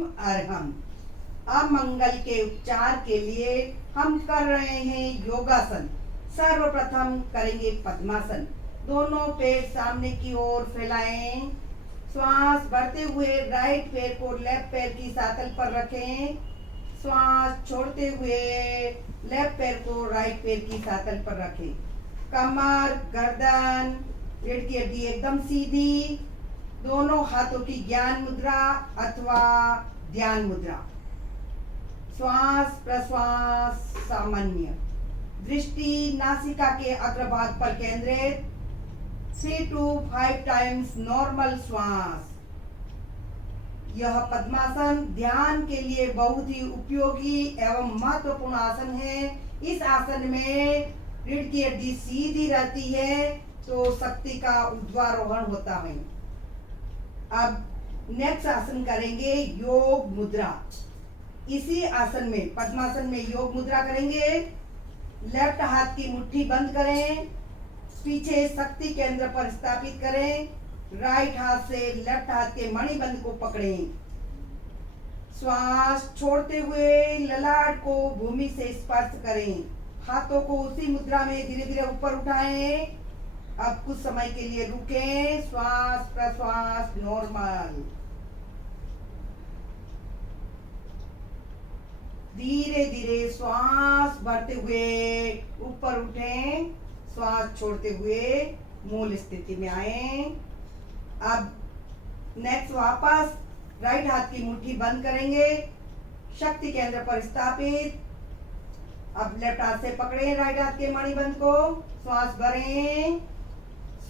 तुम अरहम। अब मंगल के उपचार के लिए हम कर रहे हैं योगासन। सर्वप्रथम करेंगे पद्मासन। दोनों पैर सामने की ओर फैलाएं। श्वास भरते हुए राइट पैर को लेफ्ट पैर की सातल पर रखें। श्वास छोड़ते हुए लेफ्ट पैर को राइट पैर की सातल पर रखें। कमर, गर्दन, रीढ़ की हड्डी एकदम सीधी। दोनों हाथों की ज्ञान मुद्रा अथवा ध्यान मुद्रा। श्वास प्रश्वास सामान्य। दृष्टि नासिका के अग्रभाग पर केंद्रित। 3 to 5 टाइम्स नॉर्मल श्वास। यह पद्मासन ध्यान के लिए बहुत ही उपयोगी एवं महत्वपूर्ण आसन है। इस आसन में रीढ़ की हड्डी सीधी रहती है तो शक्ति का ऊर्ध्वारोहण होता है। अब नेक्स्ट आसन करेंगे योग मुद्रा। इसी आसन में पद्मासन में योग मुद्रा करेंगे। लेफ्ट हाथ की मुट्ठी बंद करें, पीछे शक्ति केंद्र पर स्थापित करें। राइट हाथ से लेफ्ट हाथ के मणिबंध को पकड़ें। श्वास छोड़ते हुए ललाट को भूमि से स्पर्श करें। हाथों को उसी मुद्रा में धीरे धीरे ऊपर उठाएं। अब कुछ समय के लिए रुकें। श्वास प्रश्वास नॉर्मल। धीरे धीरे श्वास भरते हुए ऊपर उठें। श्वास छोड़ते हुए मूल स्थिति में आए। अब नेक्स्ट वापस राइट हाथ की मुट्ठी बंद करेंगे, शक्ति केंद्र पर स्थापित। अब लेफ्ट हाथ से पकड़ें राइट हाथ के मणिबंध को। श्वास भरें।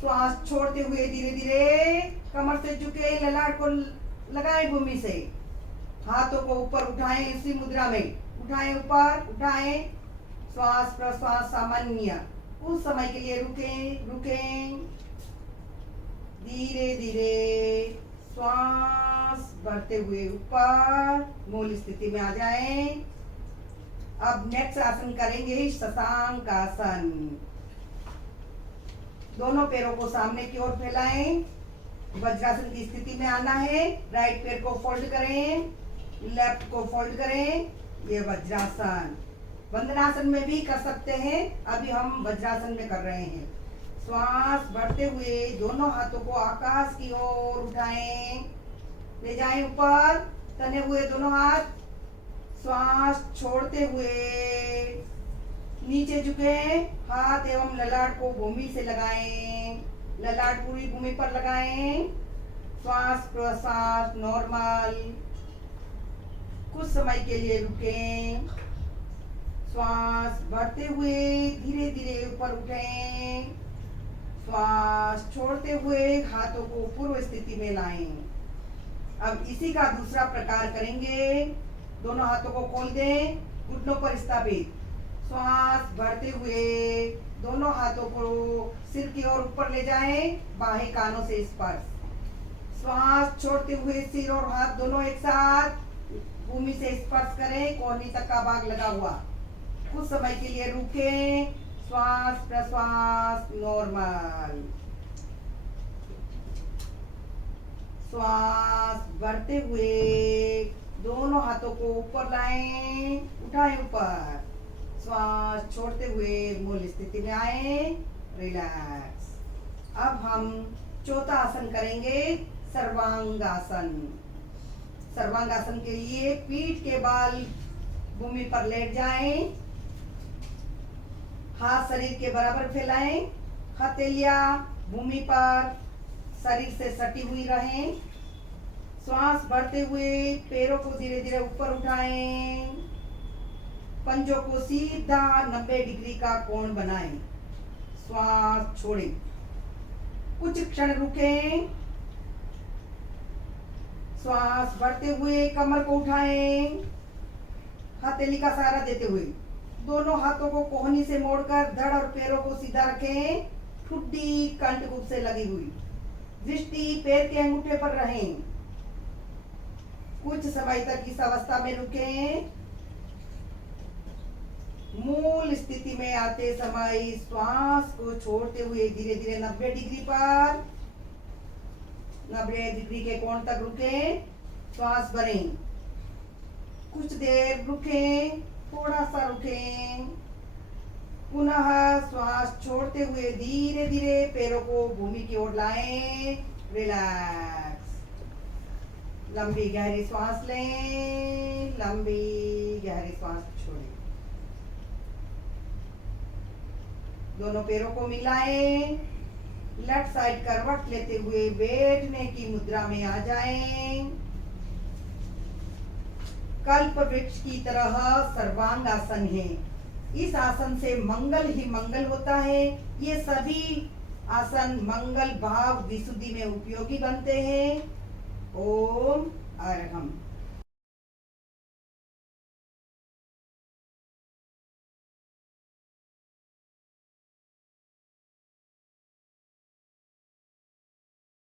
श्वास छोड़ते हुए धीरे धीरे कमर से झुके, ललाट को लगाएं भूमि से। हाथों को ऊपर उठाएं, इसी मुद्रा में उठाएं, ऊपर उठाएं। श्वास प्रश्वास सामान्य। उस समय के लिए रुकें। धीरे धीरे श्वास भरते हुए ऊपर मूल स्थिति में आ जाएं। अब नेक्स्ट आसन करेंगे शशांक आसन। दोनों पैरों को सामने की ओर फैलाएं। वज्रासन की स्थिति में आना है। राइट पैर को फोल्ड करें, लेफ्ट को फोल्ड करें। ये वज्रासन। वंदनासन में भी कर सकते हैं, अभी हम वज्रासन में कर रहे हैं। श्वास भरते हुए दोनों हाथों को आकाश की ओर उठाएं, ले जाएं ऊपर, तने हुए दोनों हाथ। श्वास छोड़ते हुए नीचे झुके, हाथ एवं ललाट को भूमि से लगाएं। ललाट पूरी भूमि पर लगाएं। श्वास प्रश्वास नॉर्मल। कुछ समय के लिए रुकें। श्वास भरते हुए धीरे धीरे ऊपर उठें। श्वास छोड़ते हुए हाथों को पूर्व स्थिति में लाएं। अब इसी का दूसरा प्रकार करेंगे। दोनों हाथों को खोल दें, घुटनों पर स्थापित। श्वास भरते हुए दोनों हाथों को सिर की ओर ऊपर ले जाएं, बाहें कानों से स्पर्श। श्वास छोड़ते हुए सिर और हाथ दोनों एक साथ भूमि से स्पर्श करें, कोहनी तक का भाग लगा हुआ। कुछ समय के लिए रुकें। श्वास प्रश्वास नॉर्मल। श्वास भरते हुए दोनों हाथों को ऊपर लाएं, उठाएं ऊपर। श्वास छोड़ते हुए मूल स्थिति में आए, रिलैक्स। अब हम चौथा आसन करेंगे सर्वांगासन। सर्वांगासन के लिए पीठ के बाल भूमि पर लेट जाएं, हाथ शरीर के बराबर फैलाएं, हथेलियां भूमि पर शरीर से सटी हुई रहें। श्वास भरते हुए पैरों को धीरे धीरे ऊपर उठाएं, पंजों को सीधा 90 डिग्री का कोण बनाएं। श्वास छोड़ें, कुछ क्षण रुकें। श्वास भरते हुए कमर को उठाएं, हथेली का सहारा देते हुए दोनों हाथों को कोहनी से मोड़कर धड़ और पैरों को सीधा रखें। ठुड्डी कंठकूप से लगी हुई, दृष्टि पैर के अंगूठे पर रहें। कुछ समय तक इस अवस्था में रुकें। मूल स्थिति में आते समय श्वास को छोड़ते हुए धीरे धीरे 90 डिग्री पर 90 डिग्री के कोण तक रुकें। श्वास भरें, कुछ देर रुकें, थोड़ा सा रुकें। पुनः श्वास छोड़ते हुए धीरे धीरे पैरों को भूमि की ओर लाएं। रिलैक्स। लंबी गहरी श्वास लें, लंबी गहरी श्वास छोड़ें। दोनों पैरों को मिलाएं। लेफ्ट साइड करवट लेते हुए बैठने की मुद्रा में आ जाएं। कल्प वृक्ष की तरह सर्वांगासन है। इस आसन से मंगल ही मंगल होता है। ये सभी आसन मंगल भाव विशुद्धि में उपयोगी बनते हैं। ओम अरहम।